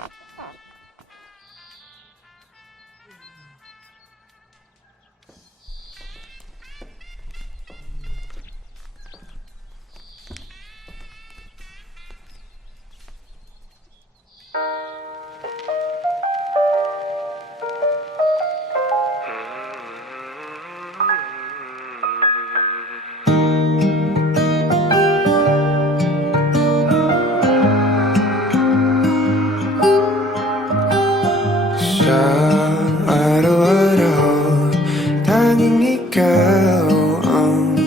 Sa araw-araw, tanging ikaw ang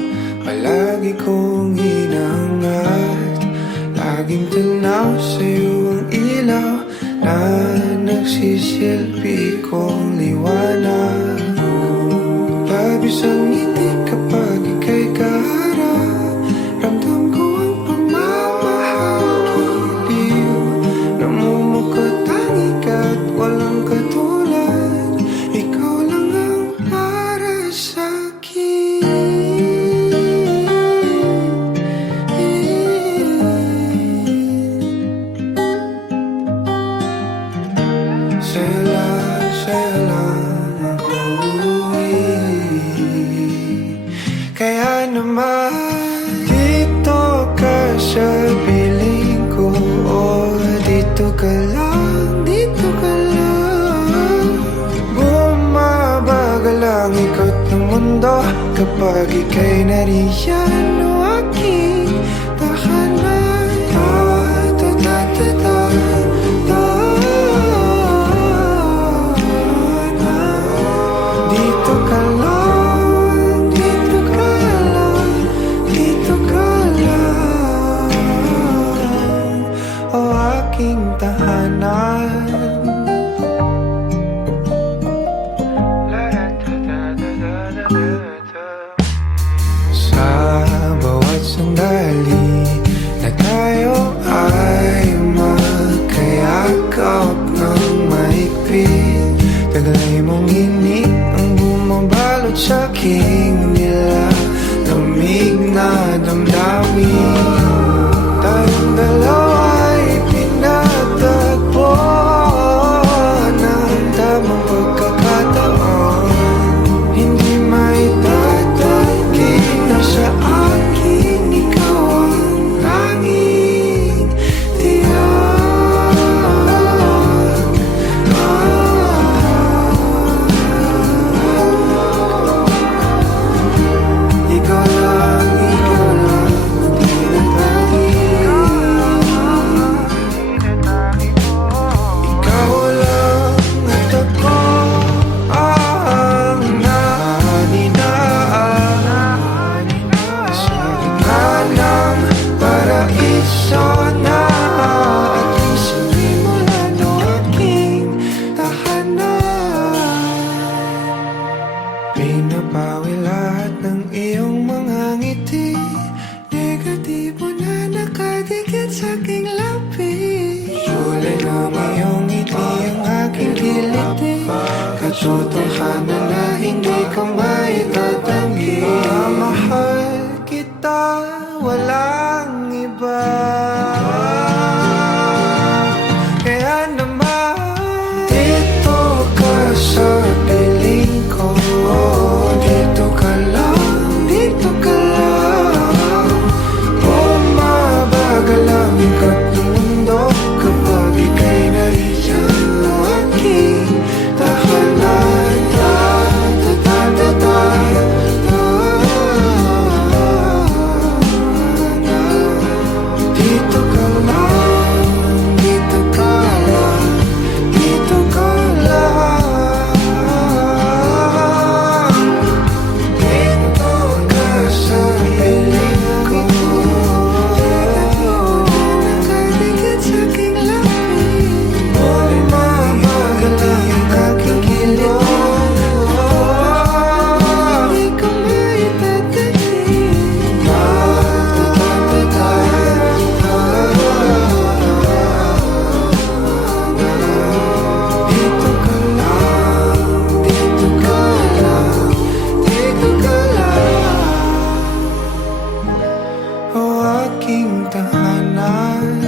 palagi kong hinahangat. Laging tanaw sa'yo ang ilaw na nagsisilbi kong liwanag. Labis ang ngiti kapag ika'y kaharap. Ramdam ko ang pagmamahal, giliw. Namumukot ang ikat, walang katulad. Ikaw lang ang para sa'kin. Sa'yo lang ako kaya naman dito ka sa piling ko. Oh, dito ka lang, dito ka lang. Bumabagal ang ikot ng mundo kapag ika'y nariyan. O aking tahanan. Dito ka lang, dito ka lang, dito ka lang. O aking tahanan. Sa bawat sandali na tayo ay magkayakap ng mahigpit, taglay mong init ang bumabalot sa aking nilalamig na damdamin. Tayong dalawa'y pinatagpo ng tamang pagkakataon. Hindi maitatanggi na sa akin ikaw ang tanging tiyak. Ikaw lang, tinatanggi. Ikaw lang at ako ang naninaan sa gitna ng paraiso na aking sinimulan. O aking tahanan. Pinapawi lahat ng iyong mga ngiti, negatibo na nakadikit sa aking labi. Kulay ng iyong ngiti ang aking kiliti, katotohanan na hindi ka maitatanggi. Mahal kita, walang iba. Kaya naman dito ka sa piling ko. Dito ka lang, dito ka lang. Bumabagal ang ikot ng mundo kapag ika'y nariyan. O aking tahanan. Dito ka lang, dito ka lang, dito ka lang. Dito ka sa piling ko. Nakadikit sa aking labi. Bumabagal ang aking kilid. Hindi ko maitatanggi. Dito ka lang, dito ka lang, dito ka lang. O aking tahanan.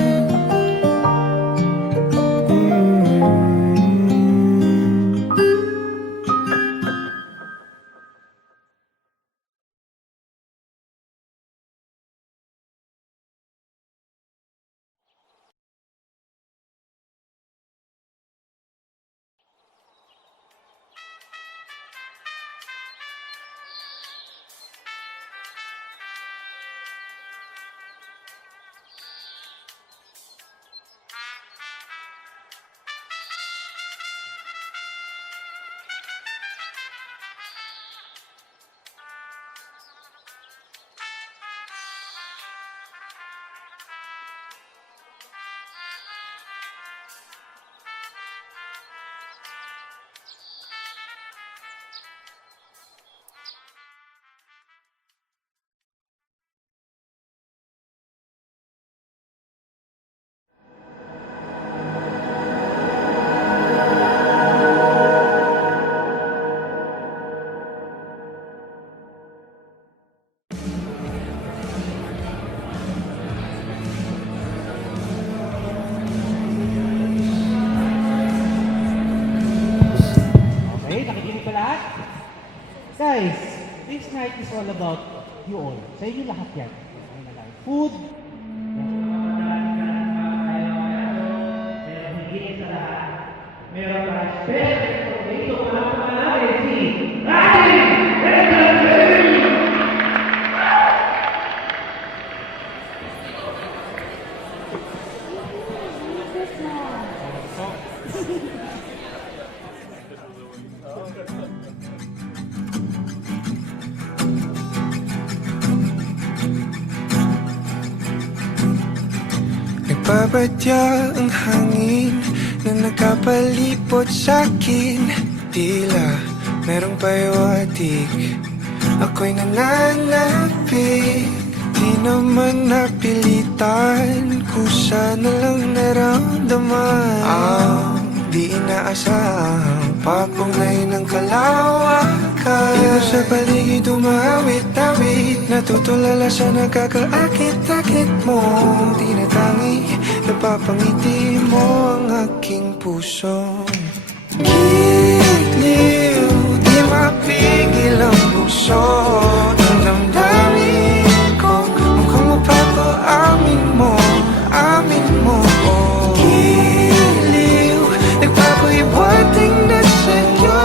is all about you all. Sa inyo lahat yan. Food, meron ka special dito para pangalawin si Ryan! Nagbabadya ang hangin na nakapalipot sa'kin. Tila merong payawatig, ako'y nananapig. Di naman napilitan, kusa na lang naramdaman. Ang di inaasahang papunay ng kalawakan. Ikaw sa paligid umawit-awit, natutulala sa nakakaakit-akit mo. Tinatangi, napapangiti mo ang aking puso. Giliw, di mapigil ang puso. Ang damdamin ko, mukhang mapapaamin mo, amin mo. Giliw, nagpapahiwating na sa'yo.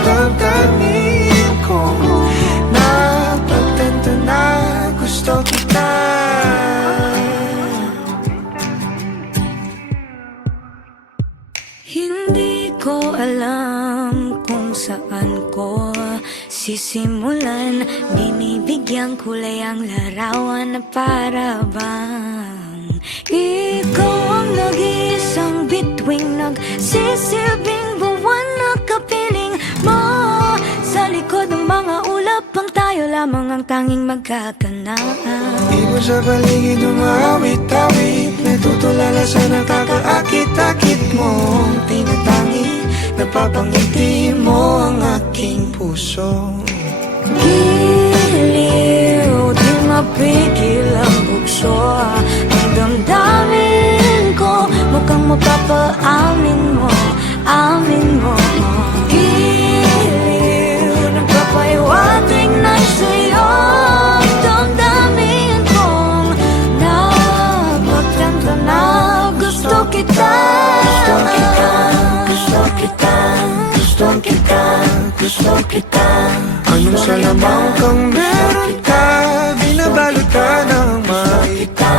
Damdamin ko, napagtanto na gusto kita. Hindi ko alam kung saan ko sisimulan. Binibigyan kulay ang larawan na para bang ikaw ang nag-iisang bituing, nagsisilbing buwan na kapiling mo. Sa likod ng mga ulap ang tayo lamang ang tanging magkakanaan. Ibon sa paligid umawit-awit, natutulala sa nakakaakit-akit mo. Tinatangi, napapangiti mo ang aking puso. Giliw, di mapigil ang bukso. Ang damdamin ko, mukhang mapapaamin mo, amin mo. Giliw, nagpapahiwatig na sa'yo. Ang damdamin kong napagtanto na gusto kita. Gusto kita, gusto kita, gusto kita, gusto kita. Anong salamang kang meron ka, binabalot ka ng makita.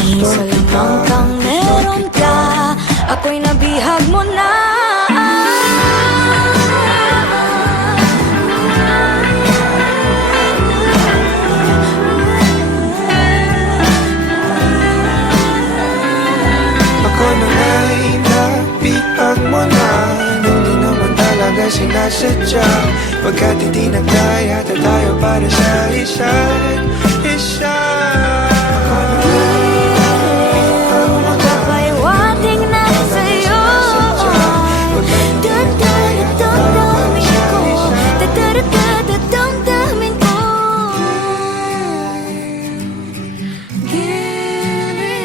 Anong salamang kang meron ka, ako'y nabihag mo na. Ako na nga'y napihag mo na, nung di naman talaga sinasadya. Pagkat hindi nagkaya tayo para sa isa't isa. Ako na Magpapahiwatig na sa'yo. Dadamdamin ko, dadamdamin ko. Giliw,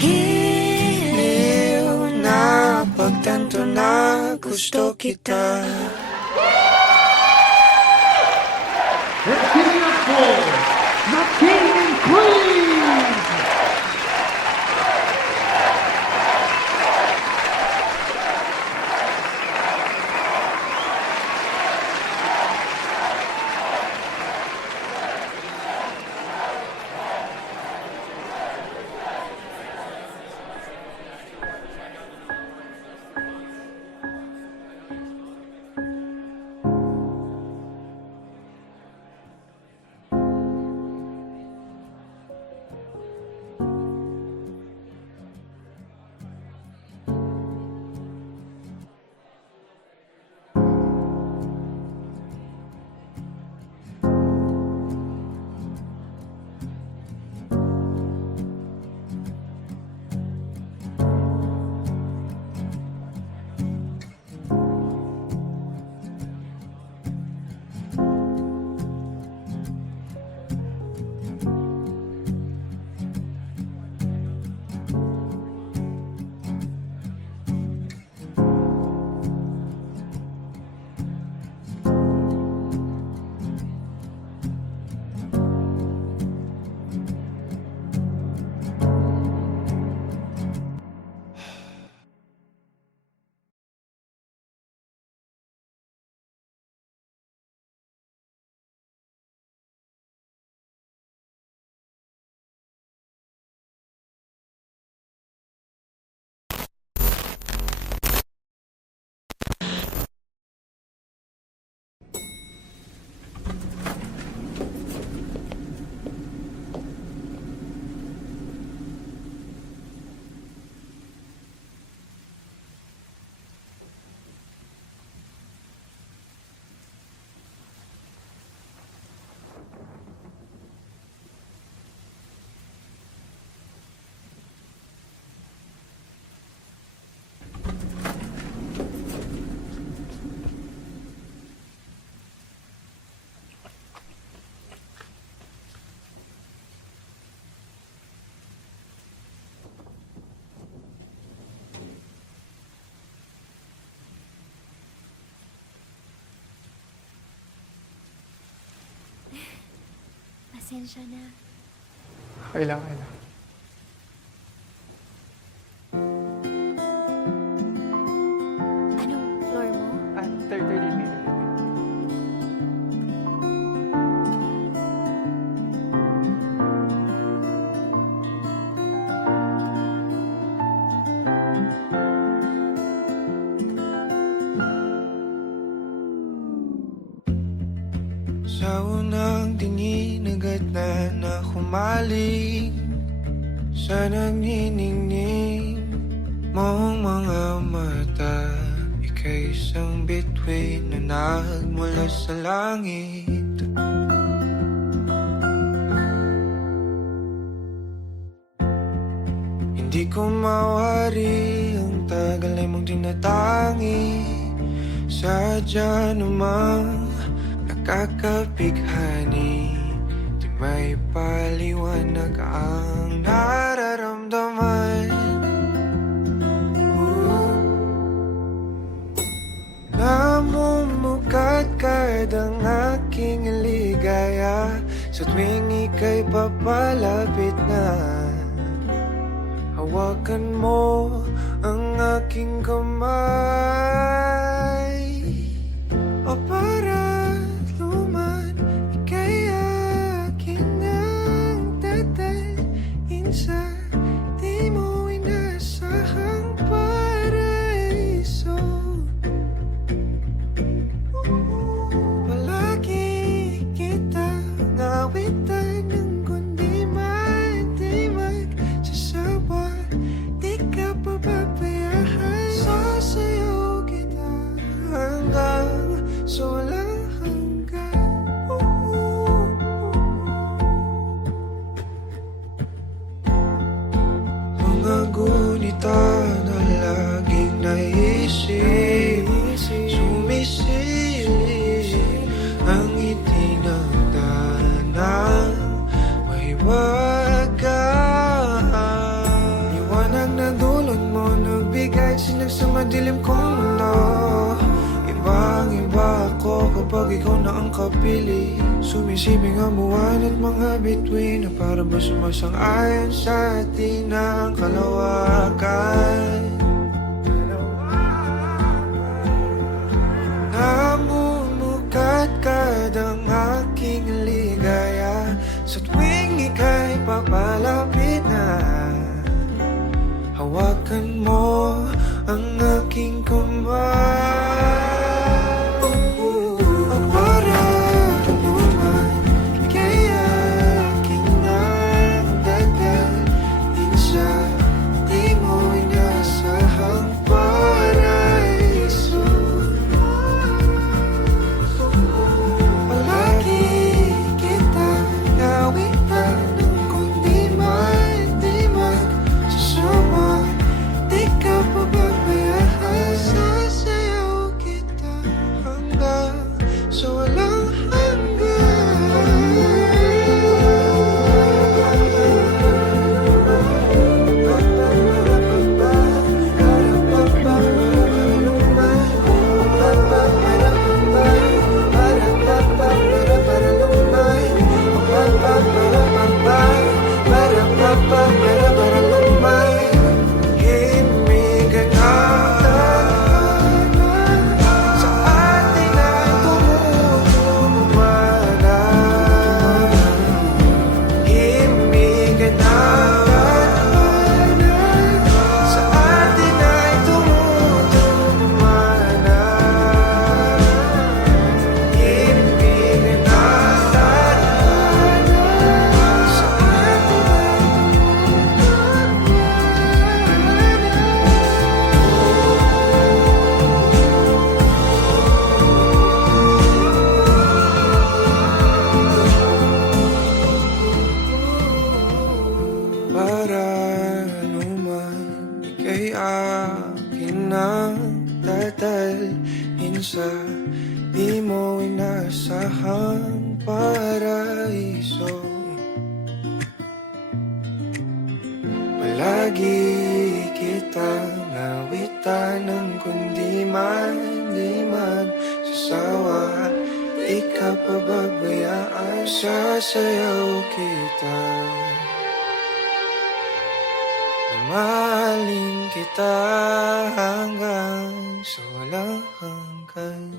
giliw na pagtanto na gusto kita. Let's give it up for the King and Queen! Pasensya na. Okay lang, okay lang. Anong floor mo? Third meter. Sa unang tingin agad na humaling sa nagniningning mong mga mata. Ika'y isang bituin na nagmula sa langit. Hindi ko mawari ang tagal ay mong tinatangi. Sadya namang nakakapighani, di may paliwanag ang nararamdaman. Namumukadkad ang aking ligaya sa tuwing ika'y papalapit na. Hawakan mo ang aking kamay, o para't luman, ika'y akin ang tatalin sa di mo inasahang paraiso. Palagi kitang awitan ng kundi man di magsasawa. Di ka pababayaan, sasayaw kita hanggang sa walang hanggan. Mga gunita na laging naisip, sumisilip ang itinagdanang mahiwagaan. Liwanag na dulot mo, nagbigay sinag sa madilim kong mundo. Ibang-iba ako kapag ikaw na ang kapili. Sumisibing ang buwan at mga bituin na para ba sumasang-ayon sa atin ang kalawakan. Namumukadkad ang aking ligaya sa tuwing ika'y papalapit na. Hawakan mo ang aking kamay. O para't luman, ika'y aking nagdadalhin sa di mo inasahang paraiso. Palagi kitang awitan ng kundi man di magsasawa. Di ka pababayaan, sasayaw kita hanggang sa walang himigan na sa atin ay tumumana. Himigan na sa atin ay tumumana. Himigan na sa atin para naman ika'y akin ang tatalhin sa di mo inasahang paraiso. Palagi kitang awitan ng kundi man di magsasawa. Di ka pababayaan. Sasayaw kita, mamahalin kita hanggang sa walang hanggan.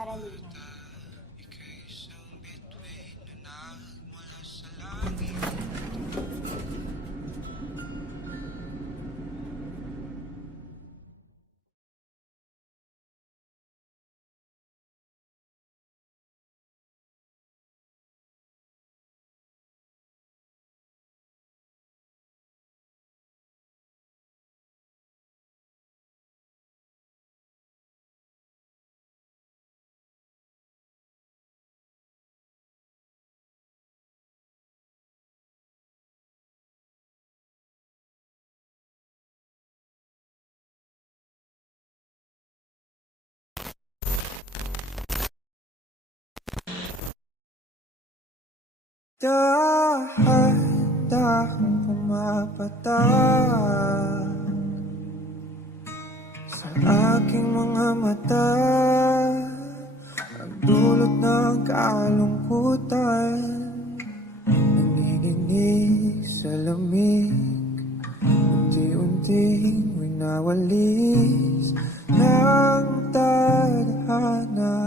Carolina. Dahan-dahang pumapatak sa aking mga mata, ang dulot ng kalungkutan, nanginginig sa lamig, unti-unting winawalis ng tadhana.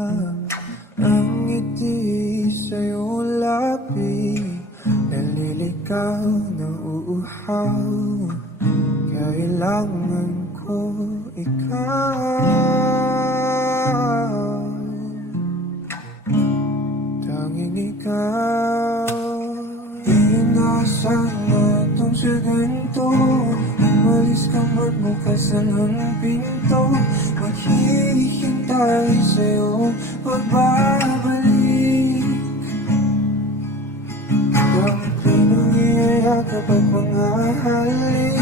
Ang ngiti sa'yo lapi, naliligaw na uuhaw. Kailangan ko ikaw, tanging ikaw. Inaasahan na itong sa ganito, umalis ka man bukas ang pinto. Maghihintay sa'yo pagbabalik. Ang pinangiyayakap at mga halik,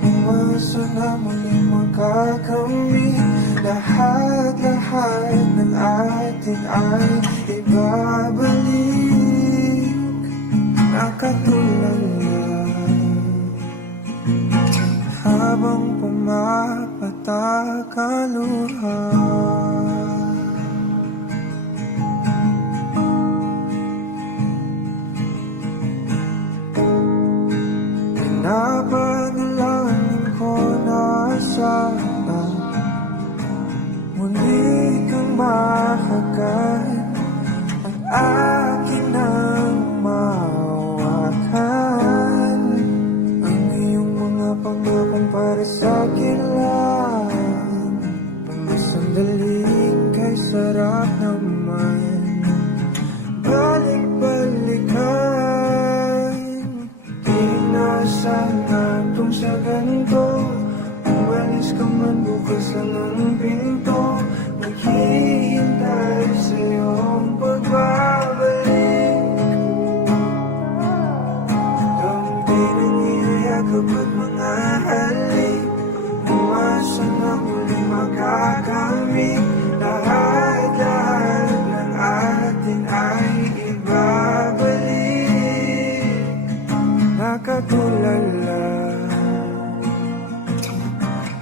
umasa na muling makakamit. Lahat-lahat ng atin ay ibabalik. Nakatulala habang pumapatak ang luha. Pinapanalangin ko na sana muli kang mahagan, ang akin ang mahawakan. Ang iyong mga pangakong para sa akin lang, pang-sandaling kay sarap naman. Balik-balikan, di na sana kung sa ganito. Umalis ka man bukas lang ang pinto, naghihintay sa iyong pagbabalik. Dampi ng iyayakap at mga halik, umasa na muling makakamit. Lahat-lahat ng atin ay ibabalik. Nakatulala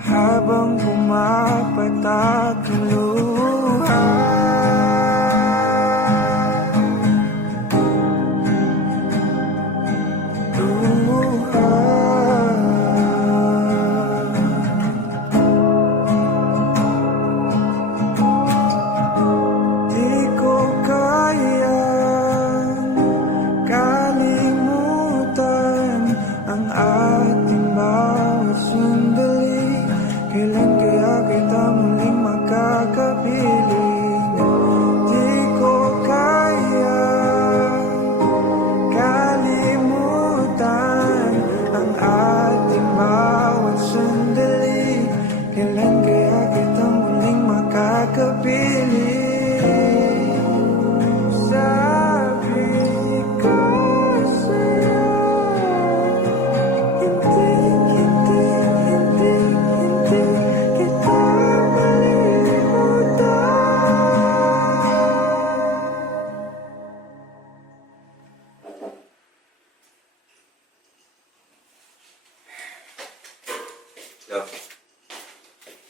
habang pumapatak ang luha. Luha. Di ko kayang kalimutan ang ating bawat sandali. Kailan kaya kita muling magkakaroon?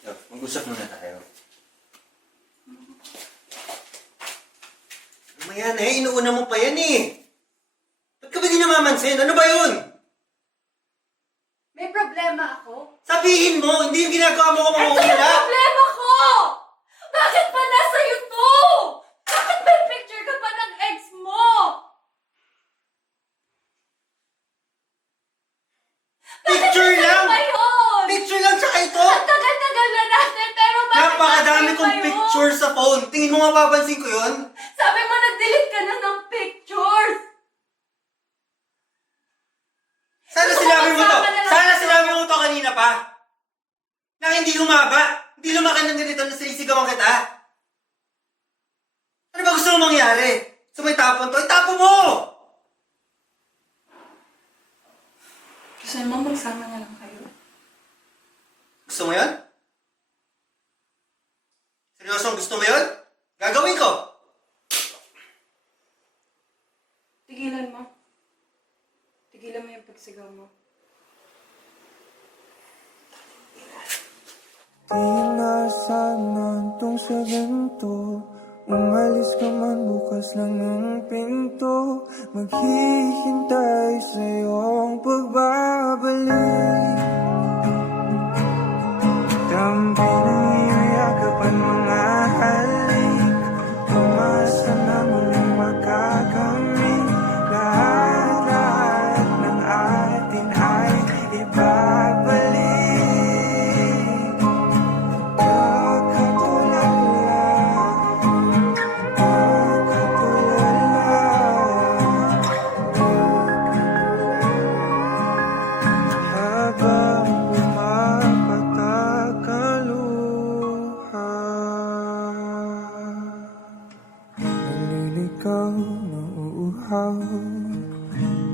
Love, mag-usap muna tayo. Ano yan eh? Inuuna mo pa yan eh. Ba't ka ba di namamansin? Ano ba yun? May problema ako? Sabihin mo, hindi yung ginagawa mo kung Ito yung mauuna. problema ko! Bakit pa nasa to? Bakit may picture ka pa ng ex mo? Picture Bakit lang! pa yun? Picture lang tsaka ito! Ang tagal-tagal na natin, pero bakit Napakadami nasa kong pa yun? picture sa phone. Tingin mo mapapansin ko yun? Sabi mo nag-delete ka na ng pictures! Sana sinabi mo to! Sana sinabi mo to kanina pa! Na hindi humaba! Hindi lumaki ng ganito na sinisigawan kita! Ano ba gusto mo mangyari? So may tapon to? Itapon mo! Gusto mo magsama na lang kayo? Gusto mo yun? Seryosong gusto mo yun? Gagawin ko! Tigilan mo. Tigilan mo yung pagsigaw mo. Di na sana itong sa ganito. Umalis ka man bukas lang ng pinto. Maghihintay sa iyong pagbabalik. Dampi ng iyong yakapan mga halik. Umasa na muling makakamit. Lahat ng atin ay ibabalik. Naliligaw, nauuhaw.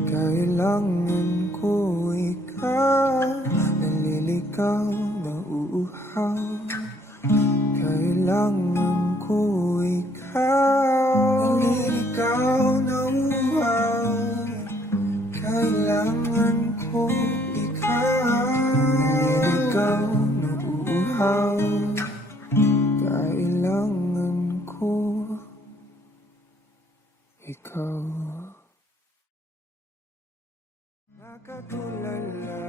Kailangan ko ikaw. Naliligaw, nauuhaw. Kailangan ko ikaw. Naliligaw, nauuhaw. Kailangan ko ikaw. Naliligaw, nauuhaw. Kailangan ko ikaw. Nakatulala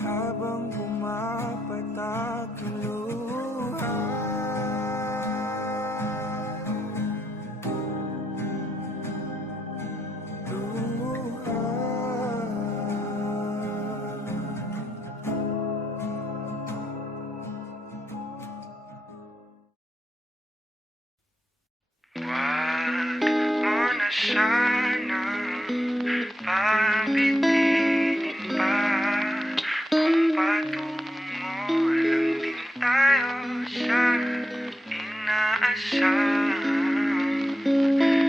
habang pumapatak ang luha. Wag mo na sanang pabitinin pa. Kung patungo lang din tayo sa inaasahang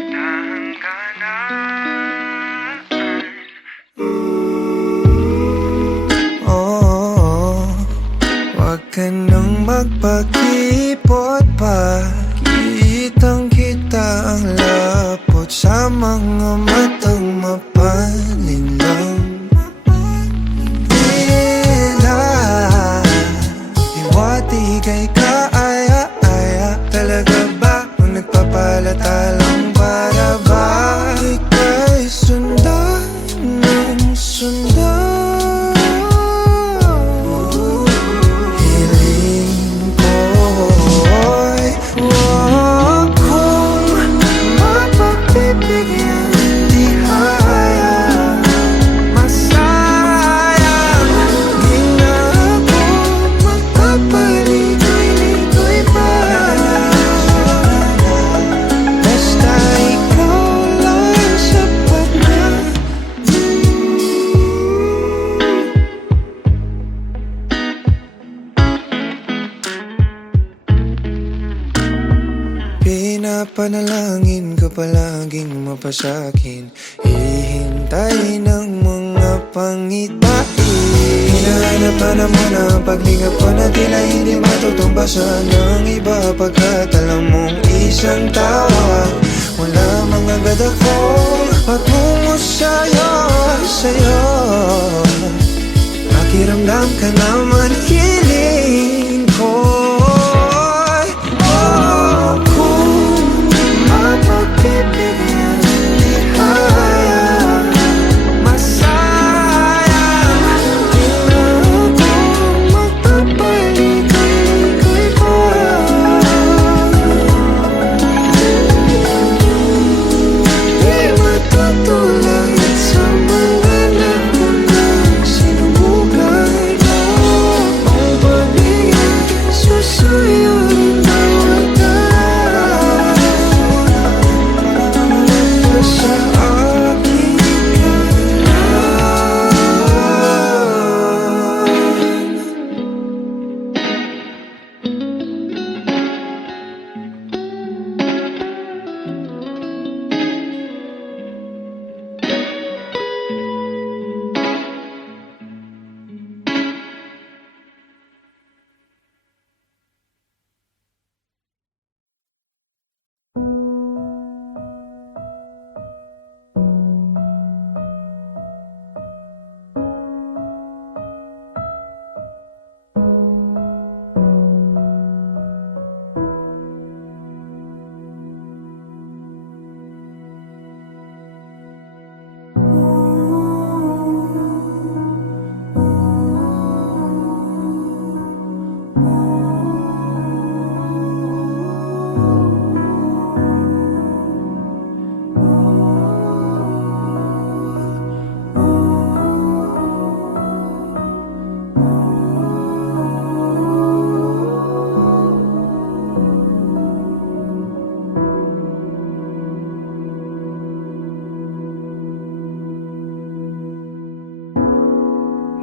na hangganan. Oh, wag ka nang magpakipot pa. Kitang-kita ang lapot sa mga matang mapalinlang. Tila iwati kay kaaya-aya. Talaga ba kung nagpapalata lang para ba ika'y sundan ng sundan? Hiling ko'y wag kong mapagbibigyan. Di hayang masayang. Di na ako magpapaligoy-ligoy pa. Basta ikaw lang sapat na. Pinapanalangin ka palaging mapasakin. Hihintay ng mga pangitain. Hinahanap-hanap mo na ang paglingap ko na tila hindi matutumbasan ng iba. Pagkat alam mong isang tawa wala mga agad akong patungo sa'yo, sa'yo. Pakiramdam ka naman hiling ko. Kung mapagbibigyan di kaya masayang, di na ako magpapaligay-ligay pa. Di matutulad sa mga naunang sinubukan ko. Ang pag-ibig susuyuin bawat araw. Sa aking kailan.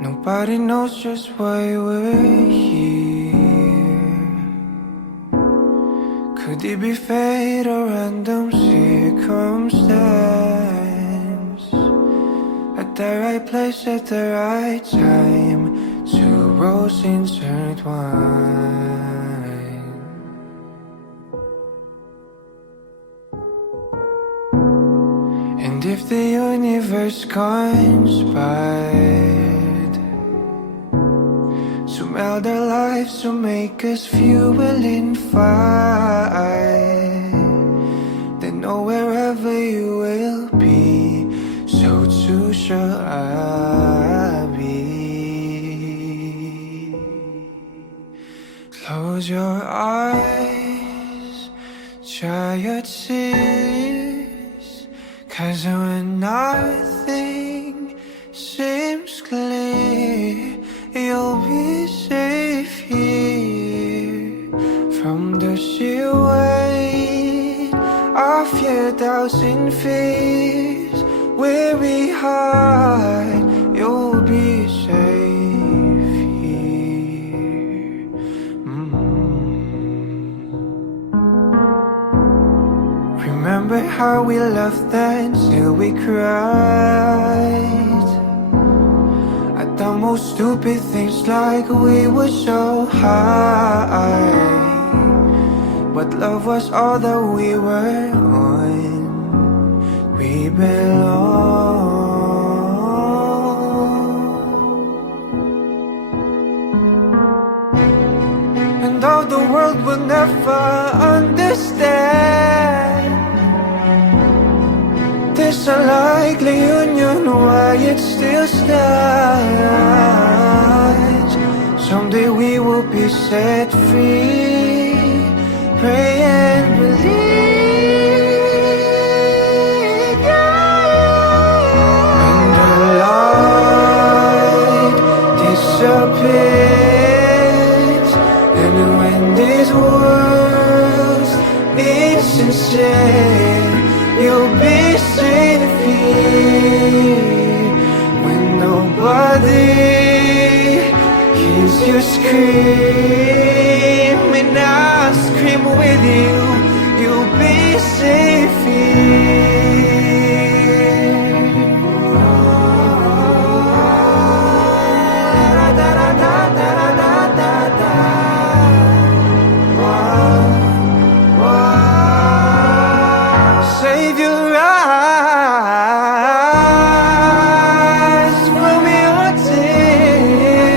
Nobody knows just why we're here. Could it be fate or random circumstance? At the right place at the right time, two roads intertwine. And if the universe conspired to meld our lives to make us fuel and fire, then know wherever you will be, so too shall I be. Close your eyes, dry your tears, 'cause when nothing seems clear, you'll be safe here from the sheer weight of your doubts and fears. Weary heart, you'll be safe here. Remember how we laughed and still we cried at the most stupid things, like we were so high. But love was all that we were on. We belong. And though the world will never understand this unlikely union, why it still stands. Someday we will be set free. Pray and believe, yeah. When the light disappears, and when this world's insincere, you'll be safe here. When nobody hears you scream, and I'll scream with you, you'll be safe here. Save your eyes from your tears.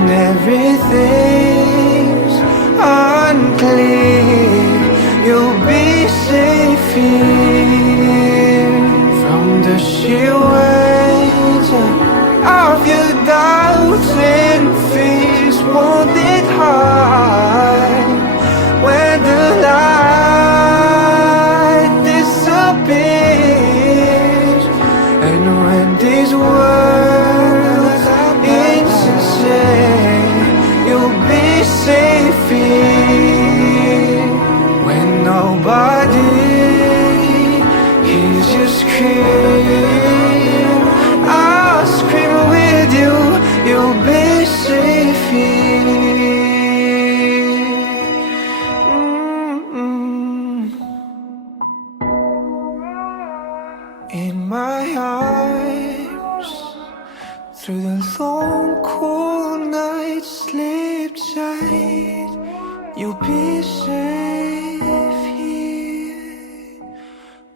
when everything's unclear. You'll be safe here from the sheer weight of your doubts and fears. Won't it hide when the light disappears, and when these words insincere? You'll be safe here when nobody hears you scream. I'll scream with you. You'll be safe here. In my arms, through the long cool night, sleep tight. You'll be safe here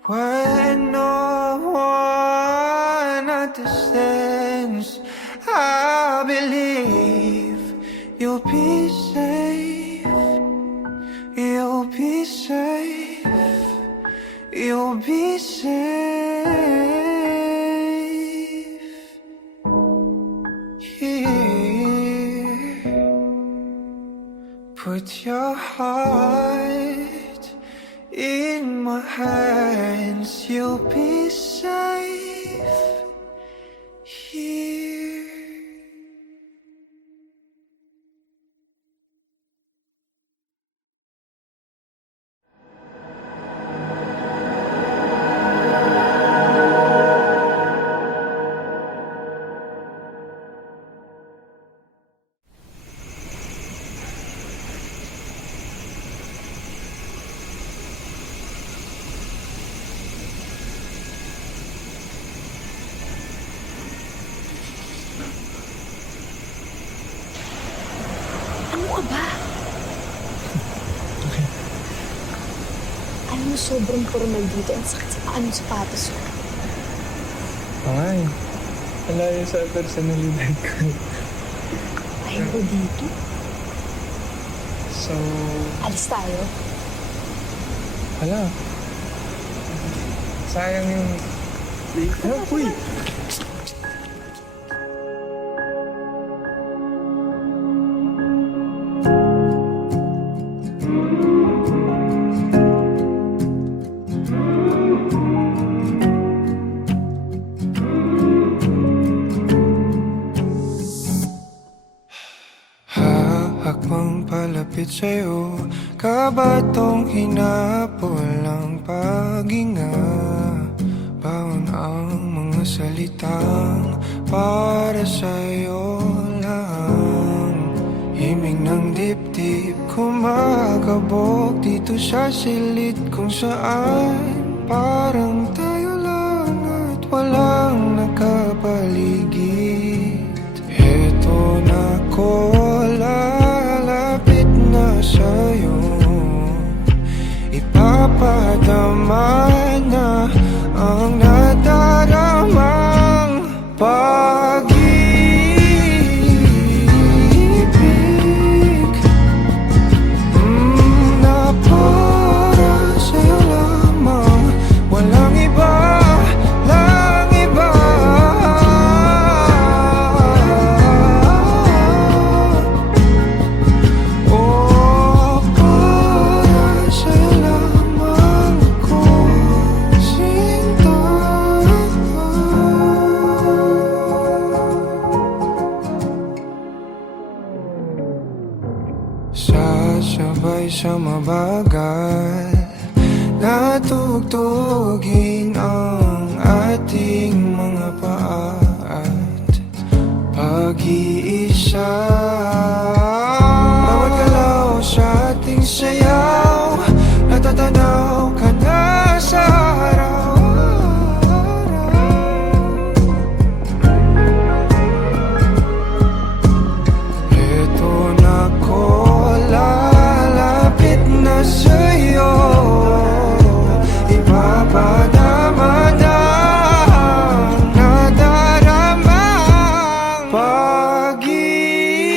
when no one understands. I believe you'll be safe. You'll be safe. You'll be safe here. Put your heart in my hands. You'll be safe here. Ano ka ba? Alam mo, sobrang formal dito. Ang sakit sa paa ng sapatos ko. Ay, malayo sa personalidad ko. Ayaw ko dito. So, Alis tayo. wala. Sayang yung... Ano, uy! Hakbang palapit sa'yo, kabatong hinapol ang paghinga. Baon ang mga salitang para sa'yo lang. Himig ng dibdib kumakabog dito sa silid kung saan parang tayo lang at walang nakapaligid. Heto na ko, lalapit na sa'yo. Ipapadama na ang nadaramang pag-ibig na para sa'yo lamang. Walang iba, lang iba. Oh, para sa'yo lamang ako, sinta. Sasabay sa mabagal na tugtugin ang ating mga paa at pag-iisa. Bawat galaw sa ating sayaw, natatanaw ka na sa araw-araw. Eto na ko, lalapit na sa'yo. Ipapadama na ang nadaramang pag-ibig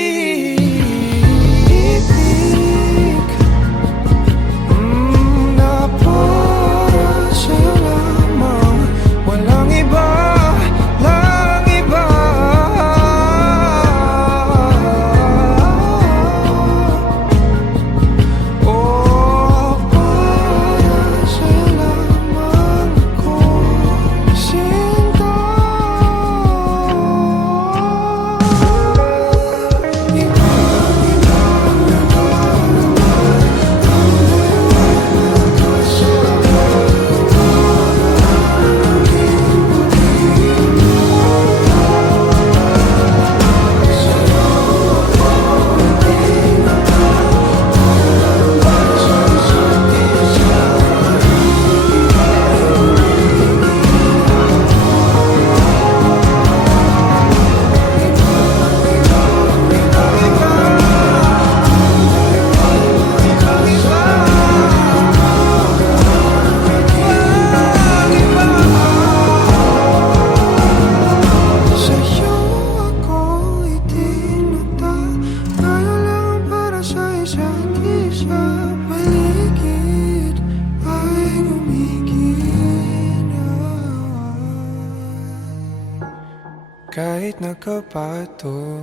Kahit nakapato,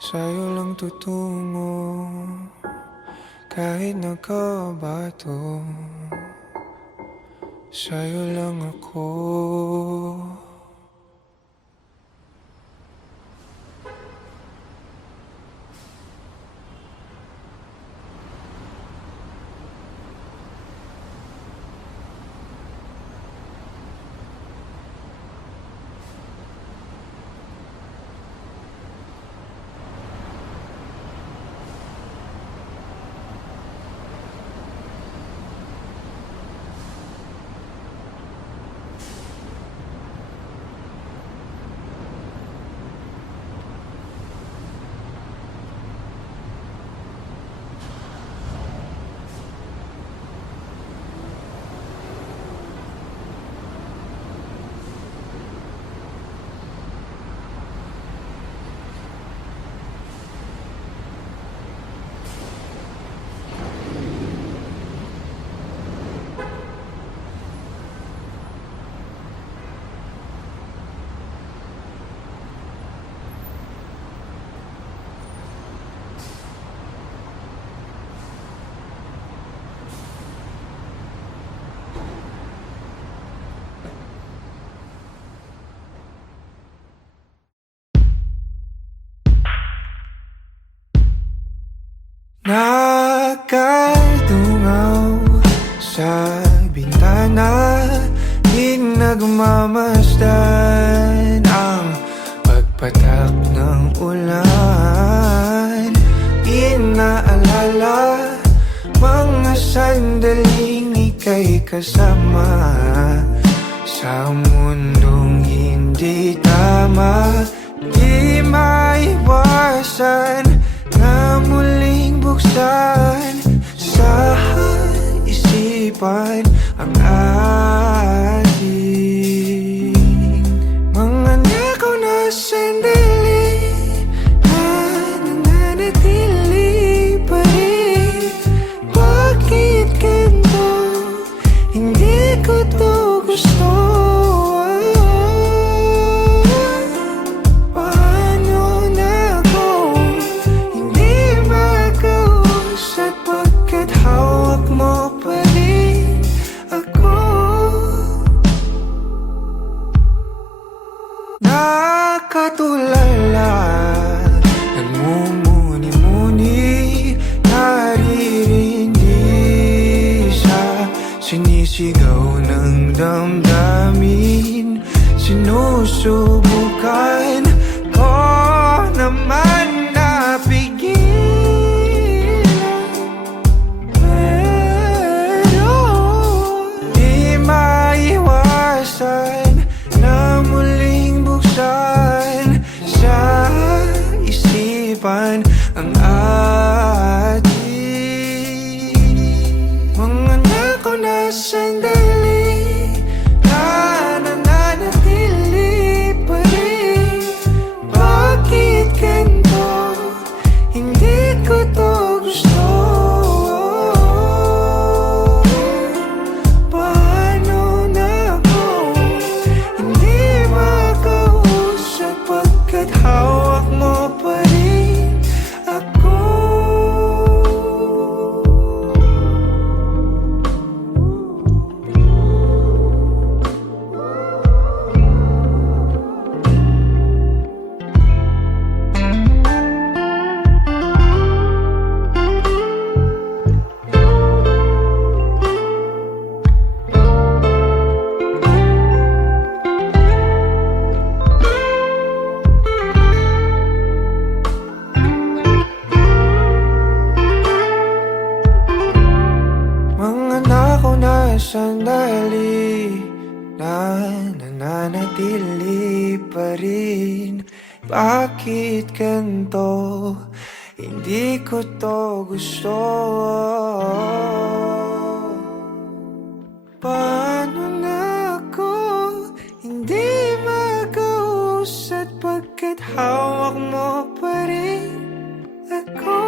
sa'yo lang tutungo. Kahit nakabato, sa'yo lang ako. Nakadungaw sa bintana, di nagmamasdan ang pagpatak ng ulan. Inaalala mga sandaling ika'y kasama sa mundong hindi tama. Di maiwasan na muling buksan sa isipan ang ating mga nakaw na sandali na nananatili pa rin. Bakit ganito? Hindi ko to gusto. Nakatulala, nagmumuni-muni, naririndi sa sinisigaw ng damdamin. Sinusubukan ko naman na pigilan, pero di maiwasan na muling buksan sa isipan ang ating mga nakaw na sandali na nananatili pa rin. Bakit ganito? Hindi ko to gusto. Paano na ako hindi makausap pagkat hawak mo pa rin ako? Mga nakaw na sandali na nananatili pa rin. Bakit ganito? Hindi ko to gusto. Paano na ako hindi makausap pagkat hawak mo pa rin ako?